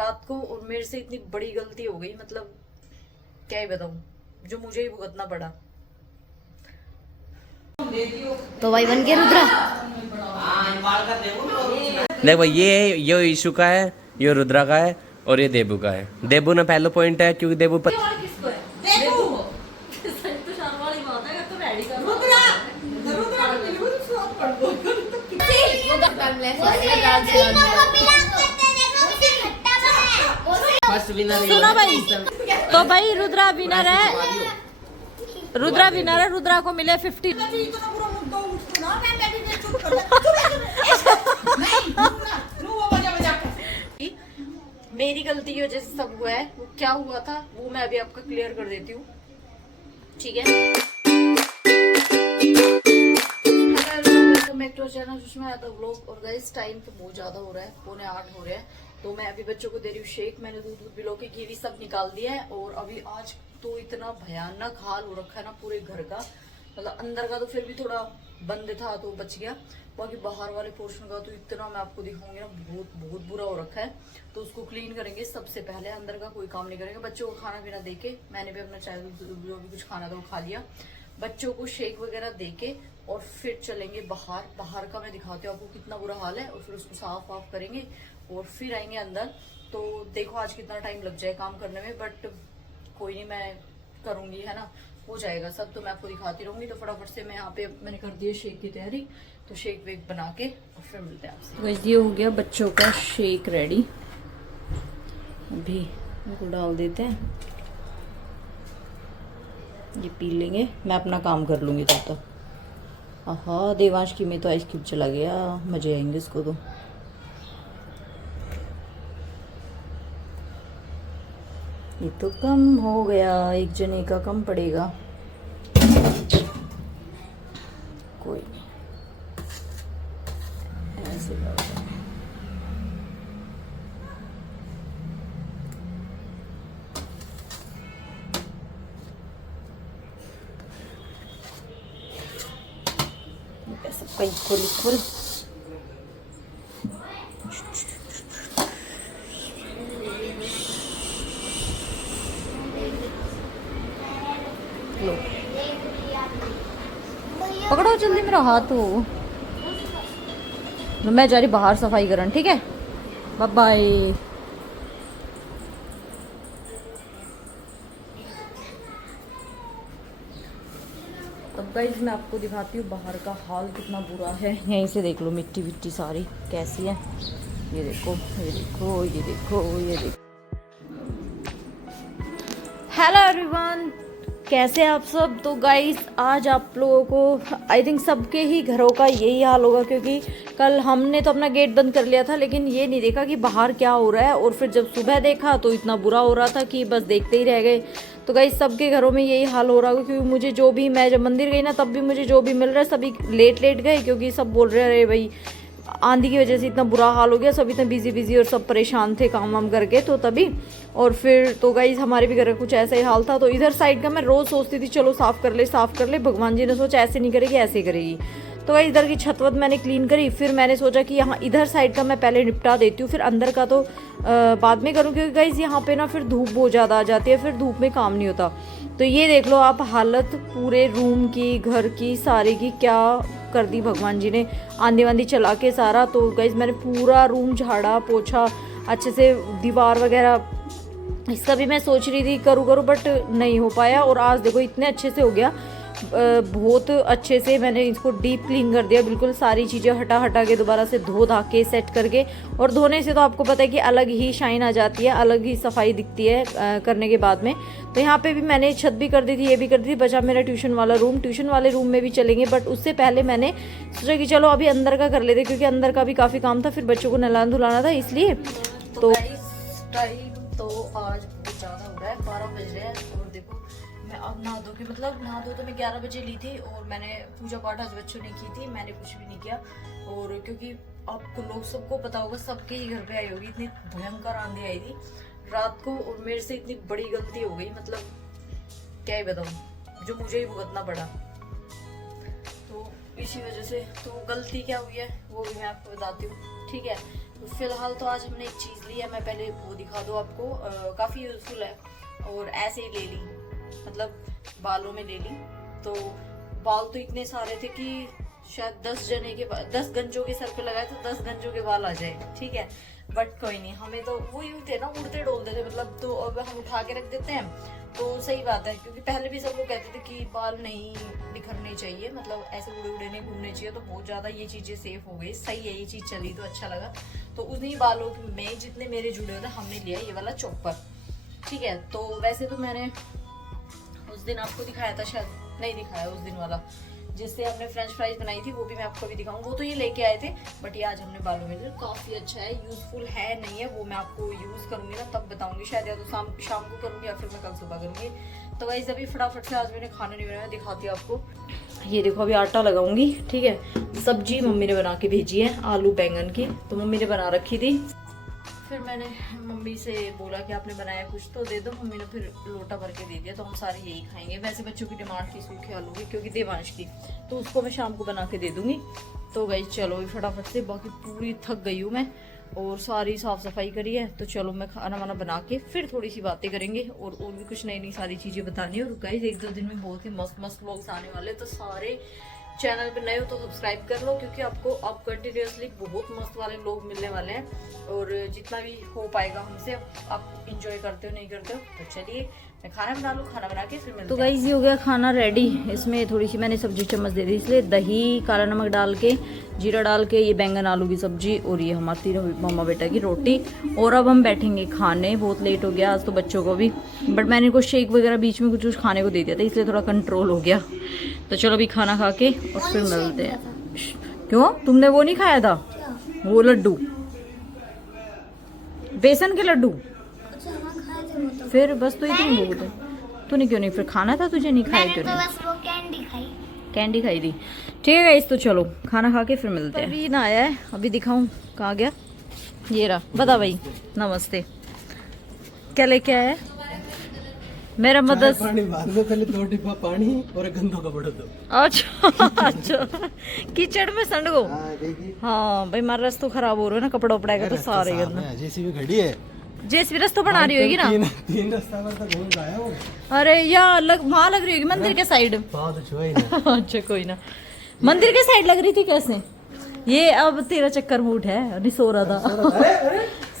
रात को, और मेरे से इतनी बड़ी गलती हो गई, मतलब क्या ही बताऊं, जो मुझे ही भुगतना पड़ा। तो भाई बन गया रुद्रा। देख भाई, ये इशू का है, ये रुद्रा का है और ये देबू का है। देबू ने पहला पॉइंट है क्योंकि देबू सुनो भाई, तो भाई रुद्रा विनर है, रुद्रा को मिले 50। मेरी गलती की वजह से सब हुआ है। वो क्या हुआ था वो मैं अभी आपको क्लियर कर देती हूँ, ठीक है। Channel Sushma Yadav vlog. और गाइस टाइम तो बहुत ज्यादा हो रहा है, 7:45 हो रहे हैं, तो मैं अभी बच्चों को दे रही हूँ शेक। मैंने दूध बिलो के घी सब निकाल दिया है। और अभी आज तो इतना भयानक हाल हो रखा है ना पूरे घर का, मतलब अंदर का तो फिर भी थोड़ा बंद था तो बच गया, बाकी बाहर वाले पोर्शन का तो इतना मैं आपको दिखाऊंगी ना, बहुत बहुत बुरा हो रखा है। तो उसको क्लीन करेंगे सबसे पहले, अंदर का कोई काम नहीं करेंगे। बच्चों को खाना पीना देके, मैंने भी अपना चाय जो भी कुछ खाना था वो खा लिया, बच्चों को शेक वगैरह देके और फिर चलेंगे बाहर। बाहर का मैं दिखाती हूँ आपको कितना बुरा हाल है, और फिर उसको साफ वाफ करेंगे और फिर आएंगे अंदर। तो देखो आज कितना टाइम लग जाए काम करने में, बट कोई नहीं, मैं करूंगी, है ना, हो जाएगा सब, तो मैं आपको दिखाती रहूंगी। तो फटाफट से मैं यहाँ पे मैंने कर दी है शेक की तैयारी, तो शेक वेक बना के और फिर मिलते हैं आपसे। ये हो गया बच्चों का शेक रेडी, अभी इनको डाल देते हैं, ये पी लेंगे, मैं अपना काम कर लूंगी तब तक। आहा, देवांश की में तो आइसक्रीम चला गया, मजे आएंगे इसको तो। ये तो कम हो गया, एक जने का कम पड़ेगा, कोई नहीं, ऐसे सबका इक्वल इक्वल। लो पकड़ो जल्दी, मेरा हाथ हो, मैं जा रही बाहर सफाई करन, ठीक है, बाय बाय। अब गाइस मैं आपको दिखाती हूँ बाहर का हाल कितना बुरा है। यहीं से देख लो, मिट्टी विट्टी सारी कैसी है, ये देखो ये देखो ये देखो ये देखो। हेलो एवरीवन, कैसे आप सब। तो गाइस आज आप लोगों को आई थिंक सबके ही घरों का यही हाल होगा, क्योंकि कल हमने तो अपना गेट बंद कर लिया था, लेकिन ये नहीं देखा कि बाहर क्या हो रहा है। और फिर जब सुबह देखा तो इतना बुरा हो रहा था कि बस देखते ही रह गए। तो गाइस सबके घरों में यही हाल हो रहा होगा, क्योंकि मुझे जो भी, मैं जब मंदिर गई ना तब भी मुझे जो भी मिल रहा है सभी लेट गए, क्योंकि सब बोल रहे अरे भाई आंधी की वजह से इतना बुरा हाल हो गया, सब इतने बिजी और सब परेशान थे काम वाम करके, तो तभी। और फिर तो गाइज हमारे भी घर का कुछ ऐसा ही हाल था। तो इधर साइड का मैं रोज़ सोचती थी चलो साफ़ कर ले, भगवान जी ने सोचा ऐसे नहीं करेगी ऐसे करेगी। तो गाइज इधर की छत वत मैंने क्लीन करी, फिर मैंने सोचा कि यहाँ इधर साइड का मैं पहले निपटा देती हूँ, फिर अंदर का तो बाद में करूँ, क्योंकि गाइज यहाँ पे ना फिर धूप बहुत ज़्यादा आ जाती है, फिर धूप में काम नहीं होता। तो ये देख लो आप हालत पूरे रूम की, घर की, सारे की क्या कर दी भगवान जी ने, आंधी वांधी चला के सारा। तो गाइज मैंने पूरा रूम झाड़ा पोछा अच्छे से, दीवार वगैरह इसका भी मैं सोच रही थी करूँ बट नहीं हो पाया। और आज देखो इतने अच्छे से हो गया, बहुत अच्छे से मैंने इसको डीप क्लीन कर दिया, बिल्कुल सारी चीज़ें हटा के दोबारा से धो धा के सेट करके। और धोने से तो आपको पता है कि अलग ही शाइन आ जाती है, अलग ही सफाई दिखती है करने के बाद में। तो यहाँ पे भी मैंने छत भी कर दी थी, ये भी कर दी थी, बचा मेरा ट्यूशन वाला रूम। ट्यूशन वाले रूम में भी चलेंगे, बट उससे पहले मैंने सोचा कि चलो अभी अंदर का कर लेते, क्योंकि अंदर का भी काफ़ी काम था, फिर बच्चों को नहलाना धुलाना था इसलिए। तो टाइम तो आज बहुत ज़्यादा हो रहा है, 12 बज रहे हैं। और देखो मैं अब नहा धो के, मतलब नहा धो तो मैं 11 बजे ली थी, और मैंने पूजा पाठ आज बच्चों ने की थी, मैंने कुछ भी नहीं किया। और क्योंकि आपको लोग सबको पता होगा, सबके ही घर पे आई होगी, इतनी भयंकर आंधी आई थी रात को, और मेरे से इतनी बड़ी गलती हो गई, मतलब क्या ही बताऊँ, जो मुझे ही भुगतना पड़ा। तो इसी वजह से, तो गलती क्या हुई है वो भी मैं आपको बताती हूँ, ठीक है। तो फिलहाल तो आज हमने एक चीज़ ली है, मैं पहले वो दिखा दूँ आपको। काफ़ी यूज़फुल है और ऐसे ही ले ली, मतलब बालों में ले ली। तो बाल तो इतने सारे थे कि शायद 10 गंजों के सर पे लगाए तो 10 गंजों के बाल आ जाए, ठीक है। बट कोई नहीं, हमें तो वो यूं थे ना, उड़ते डोलते थे मतलब, तो अब हम उठा के रख देते हैं तो सही बात है। क्योंकि पहले भी सब लोग कहते थे कि बाल नहीं बिखरने चाहिए, मतलब ऐसे उड़े उड़े नहीं घूमने चाहिए, तो बहुत ज़्यादा ये चीज़ें सेफ हो गई। सही है, ये चीज़ चली तो अच्छा लगा। तो उन्हीं बालों में जितने मेरे जुड़े हुए थे हमने लिया ये वाला चॉपर, ठीक है। तो वैसे तो मैंने उस दिन आपको दिखाया था, शायद नहीं दिखाया उस दिन वाला, जिससे हमने फ्रेंच फ्राइज बनाई थी, वो भी मैं आपको भी दिखाऊंगा। वो तो ये लेके आए थे, बट ये आज हमने बालों में लिया। काफ़ी अच्छा है, यूज़फुल है नहीं है वो मैं आपको यूज़ करूँगी ना तब बताऊंगी, शायद या तो शाम को करूँगी या फिर मैं कल सुबह करूँगी। तो गाइस अभी फटाफट से आज मैंने खाना नहीं बनाया, दिखाती हूँ आपको। ये देखो अभी आटा लगाऊंगी, ठीक है। सब्जी मम्मी ने बना के भेजी है, आलू बैंगन की, तो मम्मी ने बना रखी थी। फिर मैंने मम्मी से बोला कि आपने बनाया कुछ तो दे दो, मम्मी ने फिर लोटा भर के दे दिया। तो हम सारे यही खाएंगे। वैसे बच्चों की डिमांड थी सूखे आलू की, क्योंकि देवांश की, तो उसको मैं शाम को बना के दे दूंगी। तो गई चलो फटाफट से, बाकी पूरी थक गई हूँ मैं और सारी साफ़ सफाई करी है। तो चलो मैं खाना वाना बना के फिर थोड़ी सी बातें करेंगे और भी कुछ नई नई सारी चीज़ें बतानी है। और गाइस 1-2 दिन में बहुत ही मस्त मस्त व्लॉग्स आने वाले, तो सारे चैनल पे नए हो तो सब्सक्राइब कर लो, क्योंकि आपको अब कंटिन्यूसली बहुत मस्त वाले लोग मिलने वाले हैं। और जितना भी हो पाएगा हमसे, आप इंजॉय करते हो नहीं करते हो। तो चलिए मैं खाना बना लूँ, खाना बना के फिर मिलते हैं। तो गाइस ये हो गया खाना रेडी। इसमें थोड़ी सी मैंने सब्जी चम्मच दे दी, इसलिए दही, काला नमक डाल के, जीरा डाल के, ये बैंगन आलू की सब्जी और ये हमारी तीनों मम्मा बेटा की रोटी। और अब हम बैठेंगे खाने। बहुत लेट हो गया आज तो बच्चों को भी, बट मैंने इनको शेक वगैरह बीच में कुछ खाने को दे दिया था, इसलिए थोड़ा कंट्रोल हो गया। तो चलो अभी खाना खा के और फिर मिलते हैं। क्यों तुमने वो नहीं खाया था? वो लड्डू, बेसन के लड्डू? फिर बस तो इतनी बहुत है। तूने क्यों नहीं फिर खाना था? तुझे नहीं खाया क्यों? बस वो कैंडी खाई। कैंडी खाई थी, ठीक है। इस तो चलो खाना खा के फिर मिलते हैं। अभी ना आया है, अभी दिखाऊं कहाँ गया। ये रहा, बता भाई। नमस्ते। क्या लेके आया है मेरा मदद? पानी बाद में, पहले 2 डिब्बा पानी और एक गंदा कपड़ा दो। अच्छा अच्छा, कीचड़ में संड गो। हाँ देखिए, हाँ भाई हमारा रास्ता खराब हो रहा है ना, कपड़ा उपड़ा का तो सारे गंदा। जेसीबी खड़ी है, जेसीबी रास्ता बना रही होगी ना। तीन रास्ता पर तक घूम गया वो। अरे यार वहाँ लग रही होगी मंदिर के साइड। बात तो छुआ ही ना। अच्छा कोई ना, मंदिर के साइड लग रही थी कैसे? ये अब तेरा चक्कर मूठ है, नहीं सो रहा था।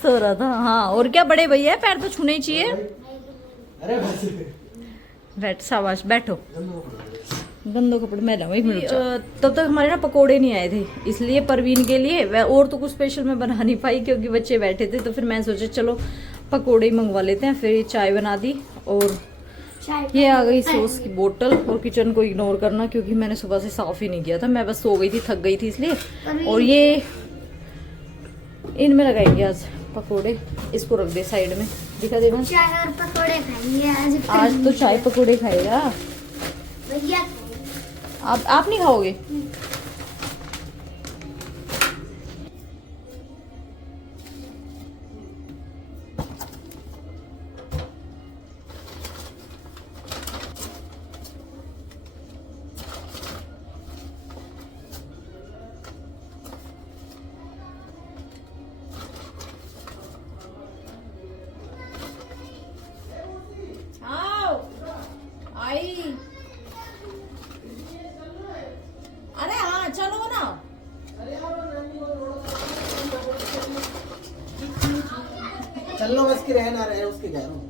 सो रहा था हाँ। और क्या बड़े भैया, पैर तो छूने ही चाहिए। अरे बस बैठ, शाबाश बैठो। गंदो कपड़े मैं लाऊं, 1 मिनट। तब तक हमारे ना पकोड़े नहीं आए थे, इसलिए परवीन के लिए और तो कुछ स्पेशल मैं बना नहीं पाई क्योंकि बच्चे बैठे थे। तो फिर मैं सोचा चलो पकोड़े ही मंगवा लेते हैं। फिर चाय बना दी और ये आ गई सॉस की बोतल। और किचन को इग्नोर करना क्योंकि मैंने सुबह से साफ ही नहीं किया था, मैं बस सो गई थी, थक गई थी इसलिए। और ये इनमें लगाएंगे आज पकोड़े, इसको रख दे साइड में। दिखा दे मैं, चाय और पकोड़े खाएंगे आज तो चाय पकोड़े खाएगा भैया। आप नहीं खाओगे? आई अरे हाँ चलो ना। चलो बस की रहना रहे उसके कह रहा हूँ,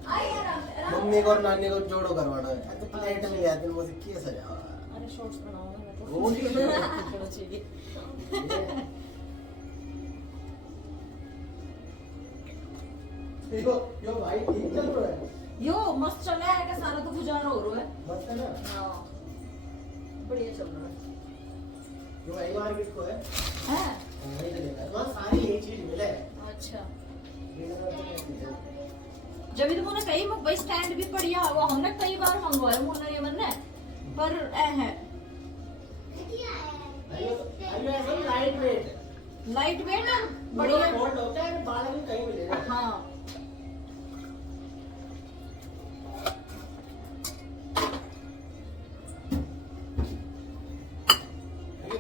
मम्मी को और नानी को जोड़ो करवाना है। तो प्लेट में गया दिन मुझे किए सजा। अरे शॉर्ट्स बनाओ ना, मैं वो नहीं तो चाहिए। यो भाई ठीक चल रहा है, यो मस्त चल रहा है का सारा तो गुजारा हो रहा है। मस्त है ना। हाँ बढ़िया चल रहा है। यो भाई मार्केट को है, हैं? वही चलेगा, वहाँ सारी यही चीज मिले। अच्छा जब भी तुमने कही भाई स्टैंड भी बढ़िया, वो हमने कई बार मंगवाया मुन्ना ये मन ने, पर ए है लाइट वेट है बढ़िया। फोल्ड होता है, बाल भी कहीं मिलेगा। हाँ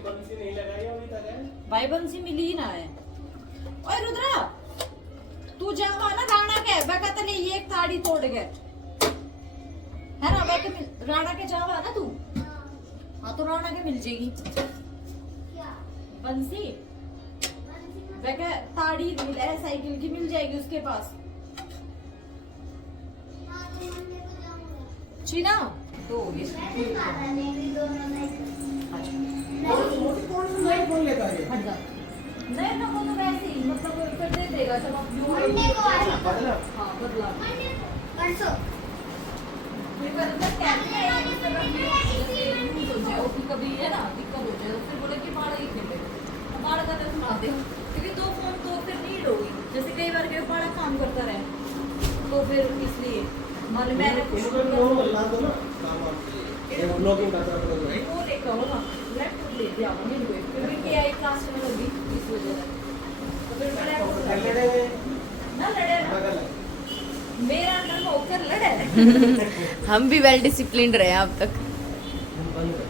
बंसी नहीं लगाई अभी तक है। भाई बंसी मिली ही ना है। ओए रुद्रा एक ताड़ी तोड़ गए है ना। बैठ राणा के जावा ना तू। हाँ तो राणा के मिल जाएगी बंसी। वह ताड़ी मिल है साइकिल की मिल जाएगी उसके पास। चीना तो हो गई। फोन लेता है नहीं ना वो तो वैसे ही मतलब फिर दे देगा जब आप बदला। हाँ बदला परसों फिर मतलब कहते हैं कि जैसे यूज हो जाए और फिर कभी है ना दिक्कत हो जाए तो फिर बोले कि बाड़ा ही खेले बाड़ा का तो सुना दे क्योंकि दो फोन तो फिर नीड होगी। जैसे कई बार के बाड़ा काम करता रहे तो फिर इसलिए मान मैंने नॉर्मल ला दो ना काम आप ये ब्लॉगिंग करता है वो लेकर हो ना लैपटॉप ले दिया मिल गए क्योंकि केआई क्लास में लगी इस वजह से तो फिर मैं लैपटॉप ना लड़े ना बगल है मेरा अंदर में होकर लड़े। हम भी वेल डिसिप्लिन्ड रहे हैं अब तक। बंद कर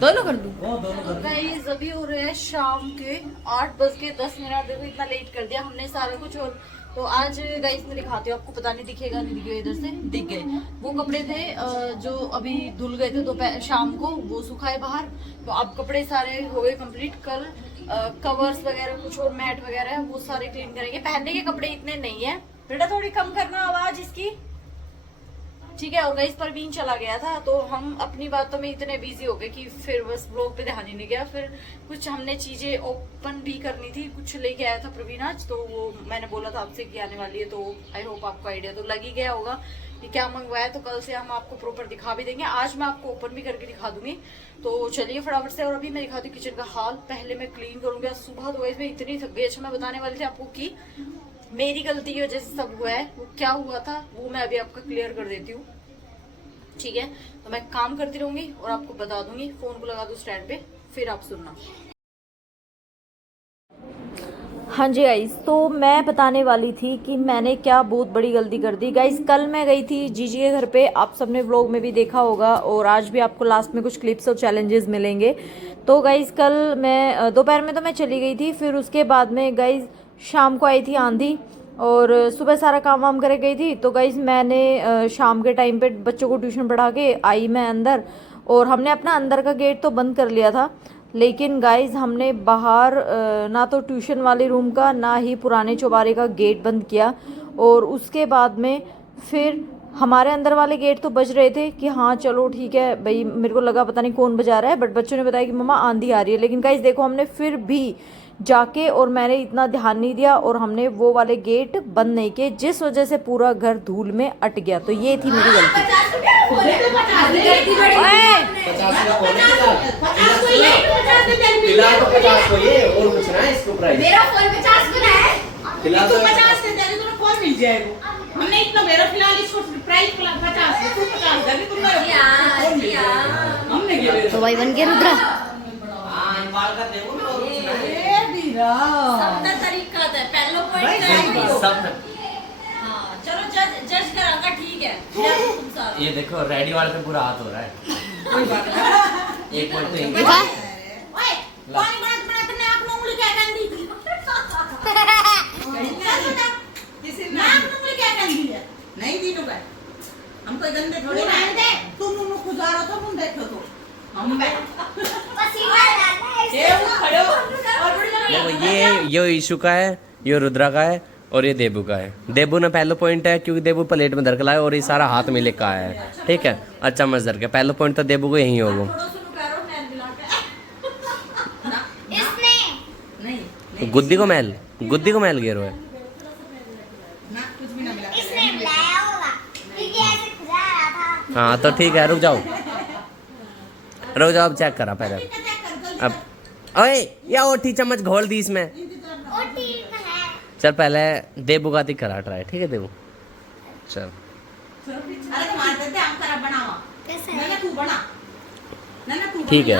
दोनों कर दूं। वो दोनों कर गाइस अभी हो रहे हैं शाम के 8:10। देखो इतना लेट कर दिया हमने सारा कुछ। और तो आज गाइस मैं दिखाती हूँ आपको, पता नहीं दिखेगा नहीं दिखेगा, इधर से दिख गए वो कपड़े थे जो अभी धुल गए थे दोपहर शाम को, वो सुखाए बाहर। तो अब कपड़े सारे हो गए कंप्लीट। कल कवर्स वगैरह कुछ और मैट वगैरह है वो सारे क्लीन करेंगे। पहनने के कपड़े इतने नहीं है बेटा, थोड़ी कम करना आवाज इसकी, ठीक है। और गाइस परवीन चला गया था तो हम अपनी बातों में इतने बिजी हो गए कि फिर बस ब्लॉग पे ध्यान ही नहीं गया। फिर कुछ हमने चीजें ओपन भी करनी थी, कुछ लेके आया था प्रवीण आज, तो वो मैंने बोला था आपसे कि आने वाली है, तो आई होप आपको आइडिया तो लग ही गया होगा कि क्या मंगवाया। तो कल से हम आपको प्रॉपर दिखा भी देंगे, आज मैं आपको ओपन भी करके दिखा दूंगी। तो चलिए फटाफट से। और अभी मैं दिखाती हूँ किचन का हाल। पहले मैं क्लीन करूंगी। सुबह तो गाइस मैं इतनी थक गई। अच्छा मैं बताने वाली थी आपको कि मेरी गलती की वजह से सब हुआ है। वो क्या हुआ था वो मैं अभी आपको क्लियर कर देती हूँ, ठीक है। तो मैं काम करती रहूंगी और आपको बता दूंगी। फोन को लगा दूं स्टैंड पे, फिर आप सुनना। हाँ जी गाइस, तो मैं बताने वाली थी कि मैंने क्या बहुत बड़ी गलती कर दी। गाइस कल मैं गई थी जीजी के घर पे, आप सबने व्लॉग में भी देखा होगा, और आज भी आपको लास्ट में कुछ क्लिप्स और चैलेंजेस मिलेंगे। तो गाइस कल मैं दोपहर में तो मैं चली गई थी, फिर उसके बाद में गाइस शाम को आई थी आंधी, और सुबह सारा काम वाम करे गई थी। तो गाइस मैंने शाम के टाइम पे बच्चों को ट्यूशन पढ़ा के आई मैं अंदर, और हमने अपना अंदर का गेट तो बंद कर लिया था, लेकिन गाइस हमने बाहर ना तो ट्यूशन वाले रूम का ना ही पुराने चौबारे का गेट बंद किया। और उसके बाद में फिर हमारे अंदर वाले गेट तो बज रहे थे कि हाँ चलो ठीक है भाई, मेरे को लगा पता नहीं कौन बजा रहा है, बट बच्चों ने बताया कि मम्मा आंधी आ रही है। लेकिन गाइस देखो हमने फिर भी जाके, और मैंने इतना ध्यान नहीं दिया, और हमने वो वाले गेट बंद नहीं किए, जिस वजह से पूरा घर धूल में अट गया। तो ये थी मेरी गलती। मेरा फोन 50 का है, तो 50 से दे तो फोन मिल जाएगा। हमने इतना मेरा फिलहाल इसको प्राइस 50 है, तू 50 दे भी तुमने हमने के तो भाई बन के रुद्रा सबका तरीका है, पहला पॉइंट हाँ चलो जज करांगा, ठीक है। तुम सारा ये देखो रेडी वाले पे पूरा हाथ हो रहा है। एक पॉइंट तो इंग्लिश ओए पानी बना के नाक में उंगली क्या गंदी थी किसी नाक में उंगली क्या गंदी है नहीं दी तो भाई हम कोई गंदे थोड़ी ना दे तुम उन्हें गुजारो तो तुम देखो तो हम पसीना आता है ये वो खड़े हो और बड़ी देखो ये इशू का है, ये रुद्रा का है, और ये देबू का है। देबू ने पहला पॉइंट है क्योंकि देबू प्लेट में धरकला है और ये सारा हाथ में लेकर आया है, ठीक है। अच्छा मत धर के पहला पॉइंट तो देबू को यही होगा। इसने नहीं गुद्दी को मैल गिरो है। ना कुछ भी ना मिला इसने बुलाया होगा क्योंकि ऐसे खुदा रहा था। हाँ तो ठीक है, रुक जाओ अब चेक करा पहले। अब ओए या ओठी चम्मच घोल दी इसमें। वो ठीक है। चल पहले देबू का दिख करा ट्राई, ठीक है देबू चल। अरे तुम आते थे हम करा बनावा कैसे ना तू बना ना तू ठीक है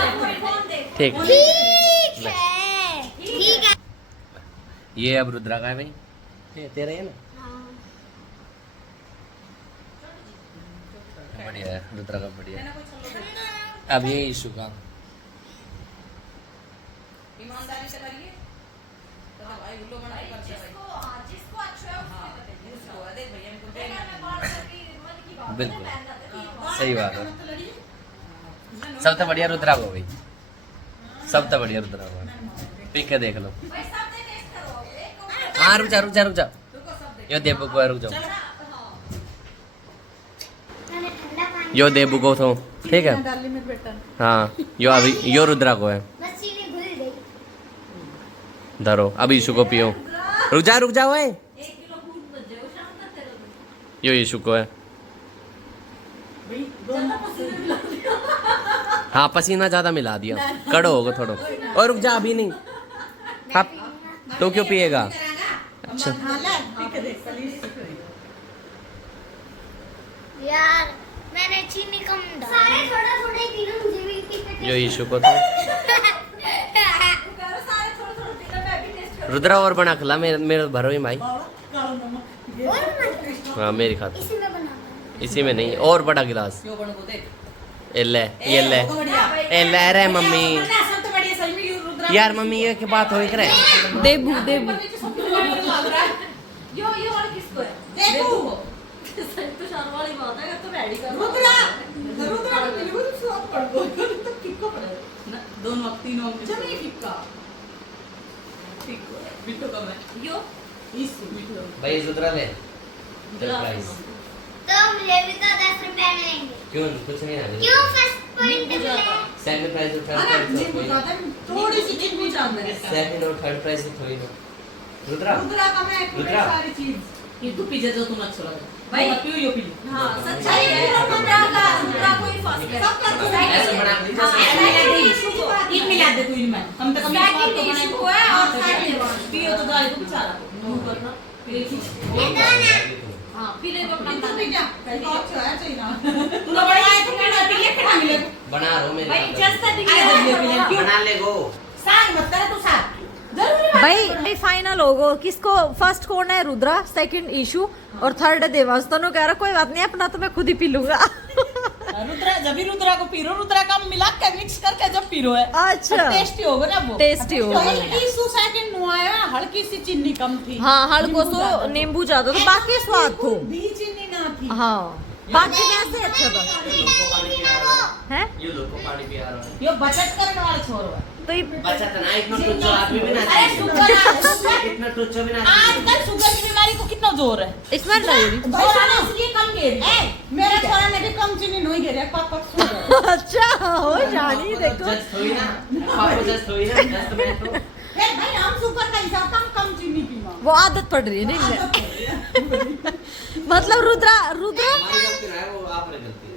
ठीक। ठीक है ठीक है। ये अब रुद्रा का है भाई, ये तेरा है ना। बढ़िया है रुद्रा का, बढ़िया है। अब ये इशू का ईमानदारी से करिए तो भाई भाई लोग बना के करते हैं जिसको अच्छा है हाँ उसको देख भैया इनको प्रेम बिल्कुल सही बात है। सब तो बढ़िया रुद्रा को भाई, सब तो बढ़िया रुद्रा को पी के देख लो। हाँ रुक जा रुक जा रुक जा, यो देबू को है, रुक जाओ। मैंने ठंडा पानी यो देबू को तो ठीक है। डाली मेरे बेटा हाँ यो अभी यो रुद्रा को है। बस चीनी घुल गई। धरो अभी यीशु को पियो। रुक जा ओए। यो यीशु को है। भाई दोनों पसीने मिला दिया हाँ पसीना ज्यादा मिला दिया, कड़ो होगा थोड़ा। और रुक जा अभी नहीं। हाँ तो क्यों पिएगा? अच्छा हाँ ले पी के देख प्लीज। यार मैंने चीनी कम डाली। सारे थोड़ा थोड़ा ही पी लो, मुझे भी पी यो यीशु को तो रुद्रा और बना खिला, मेरे मेरे भरो ही भाई। कालो नमक ये हाँ मेरी खाते इसी में बनाता इसी में नहीं, और बड़ा गिलास। यो बन को देख ये ले ये ले रे मम्मी। सब तो बढ़िया सही में ये रुद्रा यार मम्मी ये की बात होई करे। देबू देबू यो और किसको है देखो तुषार वाली बात है तो रेडी कर रुद्रा रुद्रा को मिली वो सब पड़ गो तो किसको पड़ा दोनों वक्त तीनों जब ये किसका ठीक है बिट्टू कम है यो इस बिट्टू भाई रुद्रा ले सरप्राइज। तो मुझे भी तो 10 रुपए मिलेंगे। क्यों कुछ नहीं आ क्यों फर्स्ट पॉइंट मिले? सेकंड प्राइज और थर्ड अरे प्राइज जी बताता थोड़ी सी चीज भी जानना है सेकंड और थर्ड प्राइज थोड़ी ना। रुद्रा रुद्रा का मैं रुद्रा। सारी चीज ये तू पीजे जो तुम अच्छा लगा भाई, भाई पियो यो पी हाँ सच्चाई है रुद्रा को ही फर्स्ट है सब कर ऐसे बना लीजिए। एक मिला दे तू इनमें कम से कम सेकंड इशू को है और सेकंड पियो तो दाई को बेचारा मुंह करना हाँ पी ले तो अपना तू पी जा कहीं तो अच्छा है चाहिए ना तू ना बड़ा तो पी ले के ना मिले बना रहा हूं मेरे भाई खाते। जस्ट क्यों बना ले गो। सांग मत कर तू सांग जरूरी बात भाई फाइनल होगो किसको फर्स्ट कौन है? रुद्रा, सेकंड इशू और थर्ड है देवांश। दोनों कह रहा कोई बात नहीं अपना तो मैं खुद ही पी लूंगा। रुद्रा जब भी रुद्रा को पीरो रुद्रा का मिला के मिक्स करके जब पीरो है अच्छा। टेस्टी होगा ना वो टेस्टी होगा। हल्की सी सेकंड नुआया हल्की सी चीनी कम थी हाँ हल्को सो नींबू ज्यादा तो बाकी स्वाद थो। भी चीनी ना थी हाँ बाकी वैसे अच्छा था है। ये लोग को पानी पिया रहा है। यो बचत करने वाला छोरो है तो ये बच्चा तो ना इतना टुच्चो आदमी भी ना अरे शुगर इतना टुच्चो भी ना आजकल शुगर की बीमारी को कितना जोर है इसमें नहीं छोरा ने इसलिए कम घेरी मेरा छोरा ने भी कम चीनी नहीं घेरी पापा शुगर अच्छा हो जानी देखो जस्ट हुई ना पापा जस्ट हुई ना जस्ट मैं तो फिर भाई हम शुगर का हिसाब कम चीनी पीना वो आदत पड़ रही है नहीं मतलब रुद्रा रुद्रा हमारी गलती ना है, वो आप रे गलती है।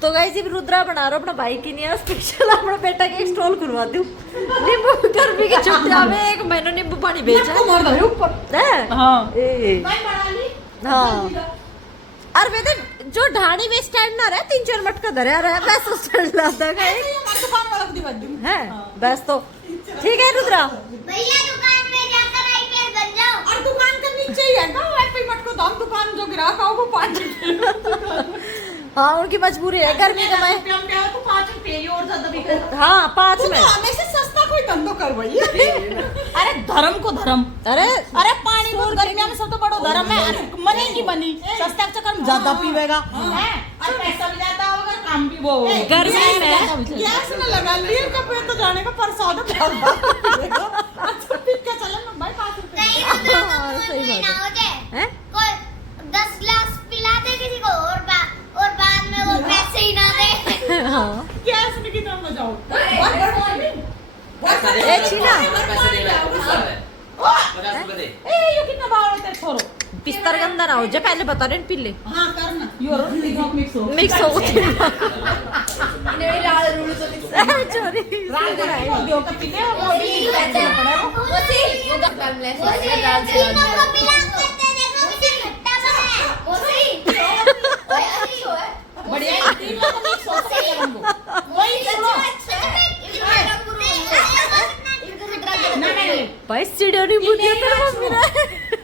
तो गाइस ये रुद्रा बना रहा अपना भाई की नहीं स्पेशल अपना बेटा के एक स्टॉल खुलवा दूं। नींबू गर्मी की छुट्टियां में 1 महीना नींबू पानी बेचा है मार दो ऊपर है हां ए भाई बना ली हाँ और वे जो ढाणी में स्टैंड ना रहे 3-4 मटका धरे रहे बस उस स्टैंड लाता का एक हमारे दुकान वाला को दिखा दूं है बस तो ठीक है रुद्रा भैया दुकान में जाकर आईपीएस बन जाओ। और दुकान के नीचे ही है ना एप्पल मटको दाम दुकान जो ग्राहक आओ वो 5 रुपए हाँ उनकी मजबूरी है गर्मी का मैं रुपया में तो 5 रुपए ये और ज्यादा भी कर हाँ 5 तू में तो हमेशा सस्ता कोई धंधो कर भैया अरे धर्म को धर्म अरे अरे पानी बहुत गर्मिया में सब तो बड़ो धर्म है अरे मनी की बनी सस्ता के चक्कर में ज्यादा पीवेगा हैं और पैसा भी जाता होगा काम भी वो गर्मी में गैस में लगा लिए कपड़े तो जाने का प्रसाद अच्छा पी के चले ना भाई 5 रुपए नहीं रुद्रा को हाँ, सही दूध बात पीना है। हो जाए हैं कोई 10 गिलास पिला दे किसी को और बाद में वो पैसे ही ना दे। हाँ गैस में कितना मजा हो पैसा दे ए, छीना। पैसा दे पैसा दे 50 रुपए दे। ए ये कितना भाव है तेरे छोरो बिस्तर गंदा ना हो जाए पहले बता रहे पी ले हाँ करना योर मिक्स हो मिक्स हो इन्हें लाल रूल तो चोरी रात को दियो का पीले वो भी पैसे पड़ा वो सी वो का फैमिली वो से लाल से तीनों को पिला करते देखो किसी खट्टा बना वो सही बढ़िया तीनों को मिक्स हो सही है वही सुनो ना नहीं भाई सीढ़ियों नहीं बुझी तेरे मम्मी ने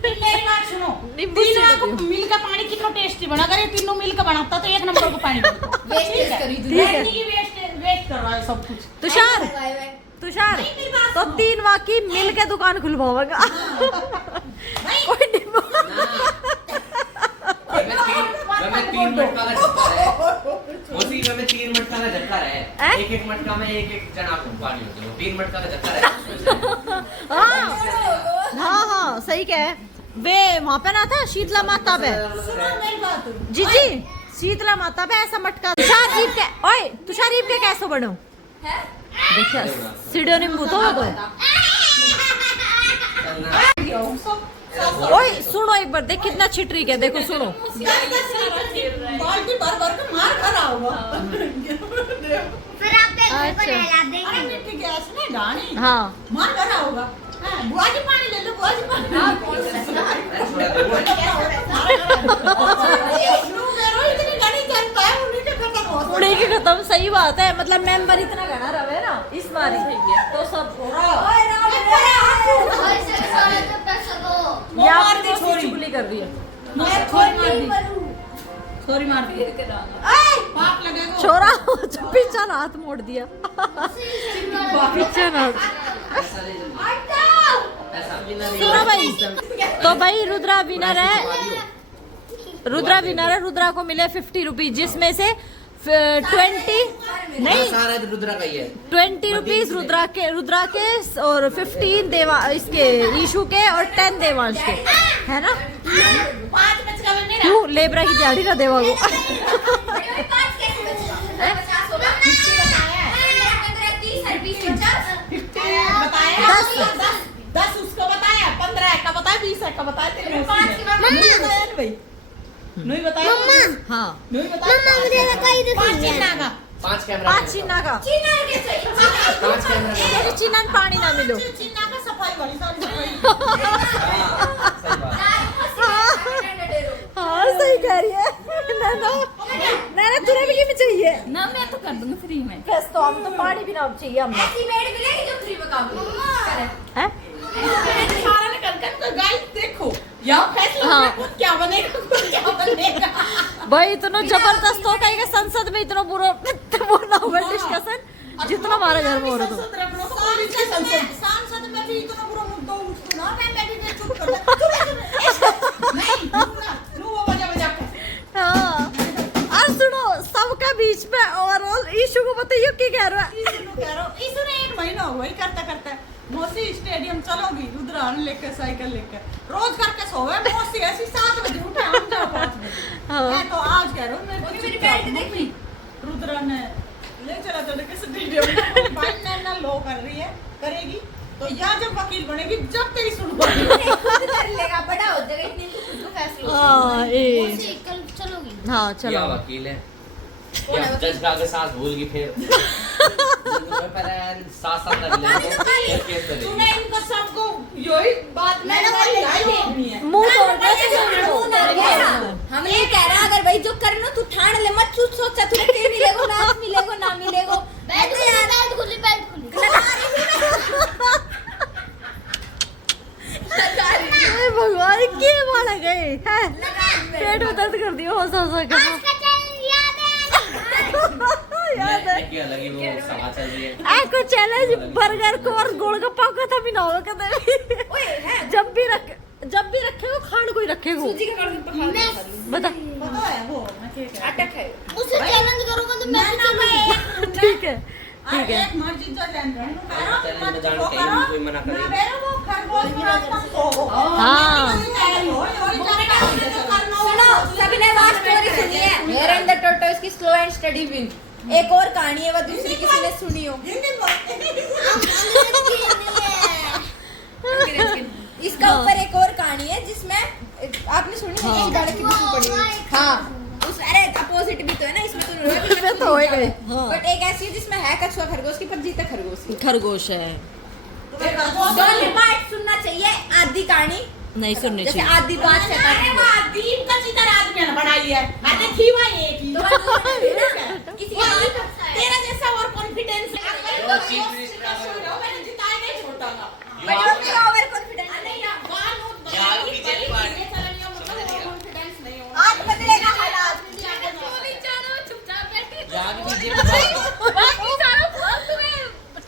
मेरी बात सुनो नींबू तीनों से को मिल का पानी कितना टेस्टी बना अगर ये तीनों मिल का बनाता तो 1 नंबर का पानी बनता वेस्ट करी तू ठीक है। वेस्ट कर रहा है सब कुछ तुषार तुषार तो 3 वाकी मिल के दुकान खुलवाओगा कोई नहीं मैं 3 मटका का झटका है उसी में 3 मटका का झटका है एक मटका में एक जना को पानी होती है 3 मटका का झटका है हाँ सही कह वे वहाँ पे ना था शीतला माता पे जी शीतला माता पे ऐसा मटका तुषार ईब के कैसे बनो देखिए सीढ़ियों नींबू तो ओए सुनो एक बार देख कितना छिटरी है देखो सुनो बाल्टी भर भर के मार भरा होगा फिर आप एक घर पर नहला देंगे अरे मिट्टी गैस में डानी हाँ मार भरा होगा बुआ जी पानी ले लो बुआ जी पानी इतनी घनी चलता है उन्हीं के खत्म हो उड़ी के खत्म सही बात है मतलब मेंबर इतना घना रहे ना इस बारी तो सब यार दी चुगली कर रही है सॉरी मार दी पाप लगेगा छोरा पीछा ना हाथ मोड़ दिया पीछे ना सुनो भाई तो भाई रुद्रा विनर है रुद्रा को मिले 50 रुपीज जिसमें से 20 नहीं सारा रुद्रा का ही है 20 रुपीज रुद्रा के और 15 देवा इसके ईशु के और 10 देवांश के है ना 5 बच का मेरा तू लेबरा की दिहाड़ी ना देवा वो बताया 10 उसको बताया 15 का बताया 20 का बताया तेरे भाई नहीं बताया हाँ नहीं बताया मम्मा मुझे कोई दिखाई नहीं 5 कैमरा 5 चिन्ना का 5 कैमरा तेरी चिन्ना में पानी ना मिलो चिन्ना का सफाई वाली सारी सफाई सही बात हाँ सही कह रही है ना तुझे भी में चाहिए ना मैं तो कर दूंगी फ्री में बस तो हम तो पानी भी ना चाहिए हमने ऐसी मेड मिलेगी जो फ्री में काम करे हैं सारा निकल कर तो गाइस देखो यहाँ फैसला हाँ। खुद क्या बनेगा खुद क्या बनेगा भाई इतना जबरदस्त होता है कि संसद में इतना बुरा वो ना हुआ डिस्कशन जितना हमारे घर में हो रहा था सांसद में भी इतना बुरा मुद्दा उठना मैं भी चुप कर नहीं रू वो बजा के हाँ और सुनो सबका बीच में ओवरऑल इशू को बताइए क्या कह रहा है इसने 1 महीना हुआ ही करता करता मौसी स्टेडियम चलोगी रुद्रान लेकर साइकिल लेकर रोज करके सोवे मौसी ऐसी 7 बजे उठे हम जाओ 5 बजे हाँ। मैं तो आज कह रहा हूँ मेरी बेल्ट देखी रुद्रा ने ले चला के स्टेडियम भाई नैना लो कर रही है करेगी तो यहाँ जब वकील बनेगी जब तेरी सुनवाई खुद कर लेगा बड़ा हो जाएगा इतनी खुद को फैसला हाँ कल चलोगी हाँ क्या चलो वकील है क्या जज का आगे सांस भूल गई फिर पहले सांस लग तूने इनको सबको यही बात में मुंह तोड़ हम ये कह रहे हैं अगर भाई जो करनो तू ठाण ले मत तू सोचा तू के मिलेगो ना मिलेगो बैठ खुली अरे भगवान के मारा गए हैं पेट में दर्द कर दिया हो सा आज का चैलेंज याद है क्या लगी वो सभा चल रही है को चैलेंज बर्गर को और गोलगप्पा को था भी ना होगा कदे जब भी रखे वो खान कोई रखेगा सूजी का कर पका बता पता है वो मैं क्या कह आटा खाए उसे चैलेंज करूंगा तो मैं ठीक है ठीक है एक मर्जी जो लेन रहे चैलेंज में जाने के लिए कोई मना करे वो खरगोश पूरा को हाँ सुनो सभी ने वास्ट स्टोरी सुनी है हेयर एंड द टोटोइस की स्लो एंड स्टडी विन एक और कहानी है वो दूसरी किसी ने सुनी हो इसका ऊपर एक और कहानी है जिसमें आपने सुनी है इस गाड़ी की बुक पड़ी हुई। हाँ उस अरे अपोजिट भी तो है ना इसमें तो इसमें तो हो ही गए बट एक ऐसी है जिसमें है कछुआ खरगोश की पर जीता खरगोश की खरगोश है दोनों पार्ट सुनना चाहिए आधी कहानी नहीं सुननी जैसे चाहिए आधी बात से दीप का चितर आदमी ने बनाई है आते खीवा एक ही किसी तेरा जैसा और कॉन्फिडेंस मैंने जिताया नहीं छोड़ूंगा ओवर कॉन्फिडेंस आज बदलेगा हालात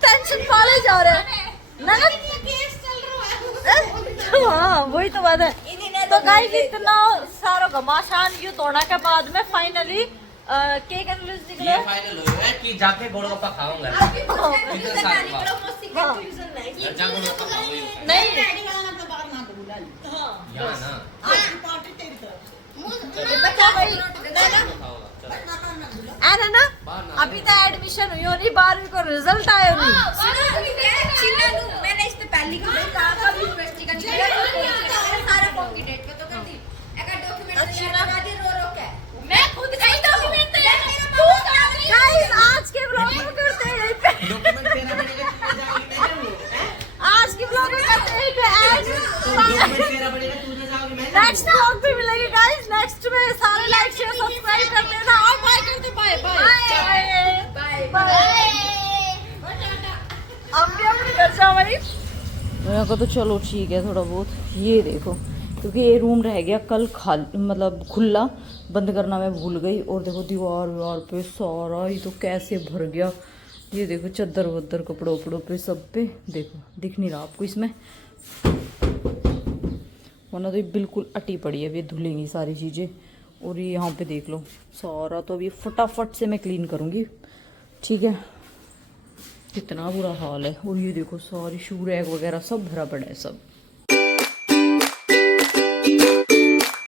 टेंशन पाले जा वही तो बात है। तो गाइस इतना सारा घमासान यू तोड़ना के बाद में फाइनली केक एंड लूज निकले। ये फाइनल हो गया कि जाके गोलगप्पा खाऊंगा। अभी कुछ कंफ्यूजन ना निकलो, मुझसे कंफ्यूजन नहीं। जा गोलगप्पा खाऊंगा। नहीं यहाँ ना बच्चा भाई है ना, अभी तो एडमिशन हुई होनी, 12वीं को रिजल्ट आया नहीं। मैंने इससे पहले कहा था यूनिवर्सिटी का निकला सारा कॉन्फिडेंट में तो कर दी एक डॉक्यूमेंट लगा दी रो के मैं खुद का ही डॉक्यूमेंट गाइस आज के ब्लॉग में करते हैं यहीं पे, डॉक्यूमेंट तेरा बनेगा तू जाओगी मैं आज के ब्लॉग में करते हैं डॉक्यूमेंट तेरा बनेगा तू जाओगी मैं नेक्स्ट ब्लॉग भी मिलेगी गाइस। नेक्स्ट में सारे लाइक शेयर सब्सक्राइब कर देना और बाय करते, बाय बाय बाय। अब भी अपने घर जा भाई। यहाँ का तो चलो ठीक है थोड़ा बहुत, ये देखो क्योंकि ये रूम रह गया कल मतलब खुला, बंद करना मैं भूल गई। और देखो दीवार वार पे सारा ही तो कैसे भर गया, ये देखो चद्दर वद्दर कपड़ों वपड़ों पे सब पे देखो, दिख नहीं रहा आपको इसमें, वरना तो ये बिल्कुल अटी पड़ी है, अब ये धुलेंगी सारी चीज़ें। और ये यहाँ पे देख लो सारा, तो अभी फटाफट से मैं क्लीन करूँगी, ठीक है। कितना बुरा हाल है। और ये देखो सारी शू रैक वगैरह सब भरा पड़ा है सब।